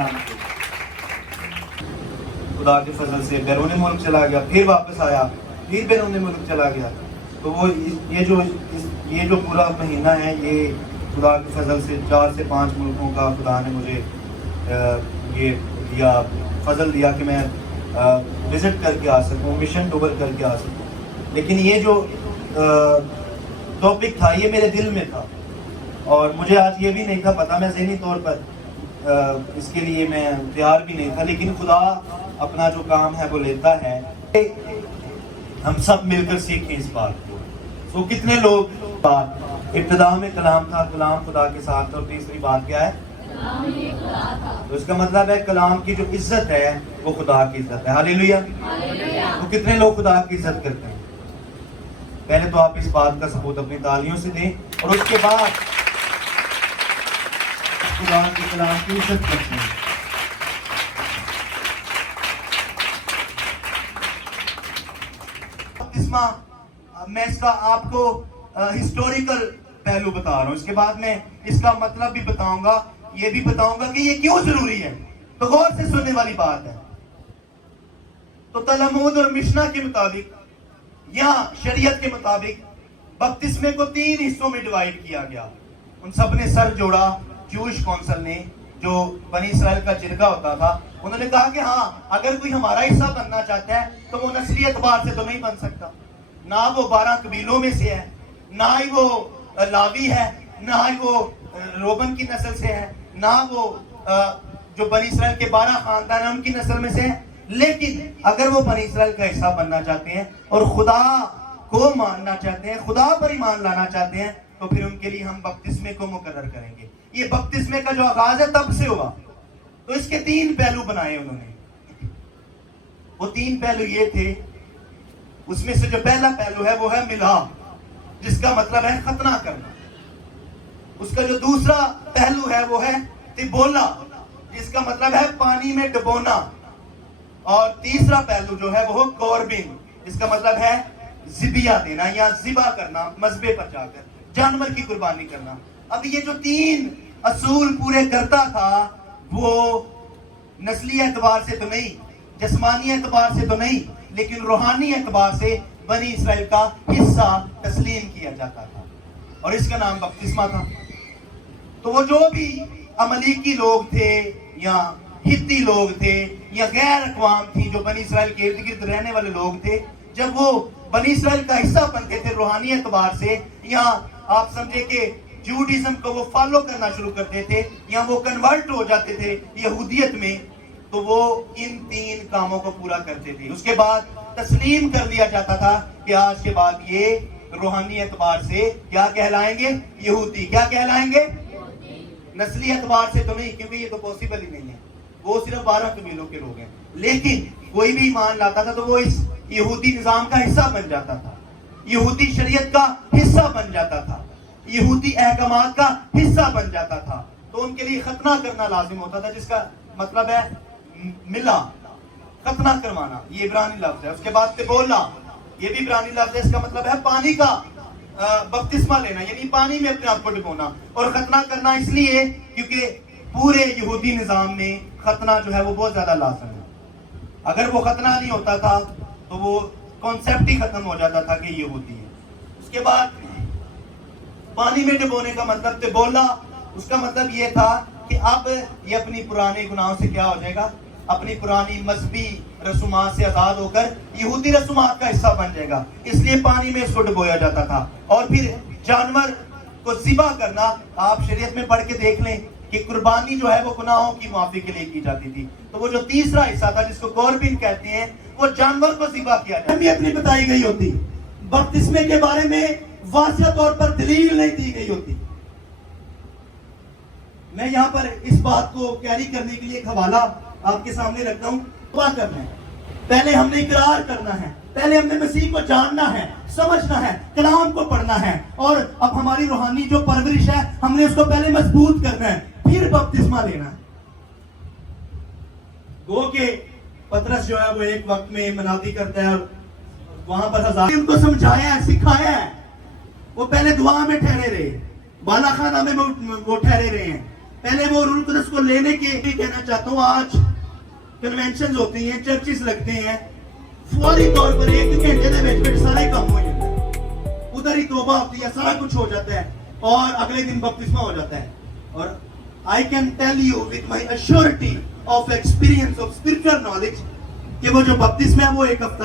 नाम से खुदा के फजल से बैरून मुल्क चला गया, फिर वापस आया, फिर बैरून मुल्क चला गया। तो वो ये जो पूरा महीना है, ये खुदा के फजल से 4 से 5 मुल्कों का खुदा ने मुझे ये दिया, फजल दिया कि मैं विज़िट करके आ सकूँ, मिशन डूबल करके आ सकूँ। लेकिन ये जो टॉपिक था, ये मेरे दिल में था और मुझे आज ये भी नहीं था पता, मैं ज़हनी तौर पर इसके लिए मैं तैयार भी नहीं था। लेकिन खुदा अपना जो काम है वो लेता है। हम सब मिलकर सीखें इस बात को। तो कितने लोग, इब्तिदा में कलाम था, कलाम खुदा के साथ, और तीसरी बात क्या है? तो इसका मतलब है कलाम की जो इज्जत है वो खुदा की इज्जत है। हालेलुया। तो कितने लोग खुदा की इज्जत करते हैं? पहले तो आप इस बात का सबूत अपनी तालियों से दें और उसके बाद खुदा के कलाम की इज्जत करते हैं। मैं इसका आपको हिस्टोरिकल पहलू बता रहा हूँ, इसके बाद मैं इसका मतलब भी बताऊंगा, ये भी बताऊंगा कि ये क्यों जरूरी है। तो गौर से सुनने वाली बात है। तो तलमूद और मिशना के मुताबिक या शरीयत के मुताबिक बपतिस्मे को 3 हिस्सों में डिवाइड किया गया। उन सब ने सर जोड़ा। जूश कौंसिल ने, जो बनी इसराइल का जिरगा होता था, उन्होंने कहा कि हाँ, अगर कोई हमारा हिस्सा बनना चाहता है तो वो नस्ली एतबार से तो नहीं बन सकता। ना वो 12 कबीलों में से है, ना ही वो लावी है, ना ही वो रोबन की नस्ल से है, ना वो जो बनी इसराइल के 12 खानदान है उनकी नस्ल में से है। लेकिन अगर वो बनी इसराइल का हिस्सा बनना चाहते हैं और खुदा को मानना चाहते हैं, खुदा पर ईमान लाना चाहते हैं, तो फिर उनके लिए हम बपतिस्मे को मुकर्रर करेंगे। ये बपतिस्मे का जो आगाज है तब से हुआ। तो इसके 3 पहलू बनाए उन्होंने। वो 3 पहलू ये थे, उसमें से जो पहला पहलू है वो है मिलाद, जिसका मतलब है खतना करना। उसका जो दूसरा पहलू है वो है तिबोला, जिसका मतलब है पानी में डुबोना। और तीसरा पहलू जो है वो कोरबिन, जिसका मतलब है जिबिया देना या जिबा करना, मजबे पर जाकर जानवर की कुर्बानी करना। अब ये जो 3 असूल पूरे करता था, वो नस्ली एतबार से तो नहीं, जिस्मानी एतबार से तो नहीं, लेकिन रूहानी एतबार से बनी इसराइल का हिस्सा तस्लीम किया जाता था और इसका नाम बपतिस्मा था। तो वो जो भी अमलीकी लोग थे या हित्ती लोग थे या गैर अक़वाम थी जो बनी इसराइल के इर्द गिर्द रहने वाले लोग थे, जब वो बनी इसराइल का हिस्सा बनते थे रूहानी एतबार से, या आप समझे कि जूडिज्म को वो फॉलो करना शुरू करते थे या वो कन्वर्ट हो जाते थे यहूदियत में, तो वो इन 3 कामों को पूरा करते थे। उसके बाद तस्लीम कर लिया जाता था कि आज के बाद ये रूहानी एतबार से क्या कहलाएंगे? यहूदी। क्या कहलाएंगे? नस्ली एतबार से तो नहीं, क्योंकि ये तो पॉसिबल ही नहीं है। वो सिर्फ 12 कबीलों के लोग हैं। लेकिन कोई भी ईमान लाता था तो वो इस यहूदी निजाम का हिस्सा बन जाता था, यहूदी शरीयत का हिस्सा बन जाता था, यहूदी अहकामात का हिस्सा बन जाता था। तो उनके लिए खतना करना लाजिम होता था, जिसका मतलब है मिला, खतना करवाना, ये इब्रानी लफ्ज है। उसके बाद तिबोला, ये भी इब्रानी लफ्ज है, इसका मतलब है पानी का बपतिस्मा लेना, यानी पानी में अपने आप को डुबोना। और खतना करना इसलिए क्योंकि पूरे यहूदी निजाम में खतना जो है वो बहुत ज्यादा लाज़िम है। अगर वो खतना नहीं होता था तो वो कॉन्सेप्ट ही खत्म हो जाता था कि यहूदी है। उसके बाद पानी में डुबोने का मतलब तिबोला, उसका मतलब ये था कि अब ये अपनी पुराने गुनाहों से क्या हो जाएगा? अपनी पुरानी मजहबी रसूमात से आजाद होकर यहूदी रसूमात का हिस्सा बन जाएगा। इसलिए पानी में इसको डुबोया जाता था। और फिर जानवर को ज़िबा करना, आप शरीयत में पढ़ के देख लें कि कुर्बानी जो है वो गुनाहों की माफी के लिए की जाती थी। तो वो जो तीसरा हिस्सा था जिसको कोरबिन कहते हैं, वो जानवर को ज़िबा किया जाता है। अपनी बताई गई होती, बपतिस्मे के बारे में वाज़िह तौर पर दलील नहीं दी गई होती। मैं यहाँ पर इस बात को कैरी करने के लिए एक हवाला आपके सामने रखता हूँ। दुआ करना है, पहले हमने इकरार करना है, पहले हमने मसीह को जानना है, समझना है, कलाम को पढ़ना है, और अब हमारी रूहानी जो परवरिश है हमने उसको पहले मजबूत करना है, फिर बपतिस्मा लेना है। गो के पतरस जो है वो एक वक्त में मनादी करता है और वहां पर हजार उनको समझाया है, सिखाया है। वो पहले दुआ में ठहरे रहे, बाला खाना में वो ठहरे रहे हैं, پہلے وہ روح القدس کو لینے کے بھی کہنا چاہتا ہوں، آج کنونشنز ہوتی ہیں، چرچز لگتے ہیں، فوری طور پر 1 گھنٹے دے وچ سارے کام ہو جاتے ہیں، ادھر ہی توبہ ہوتی ہے، سارا کچھ ہو جاتا ہے اور اگلے دن بپتسمہ ہو جاتا ہے. اور I can tell you with my assurity of experience of spiritual knowledge کہ وہ جو بپتسمہ ہے وہ 1 ہفتہ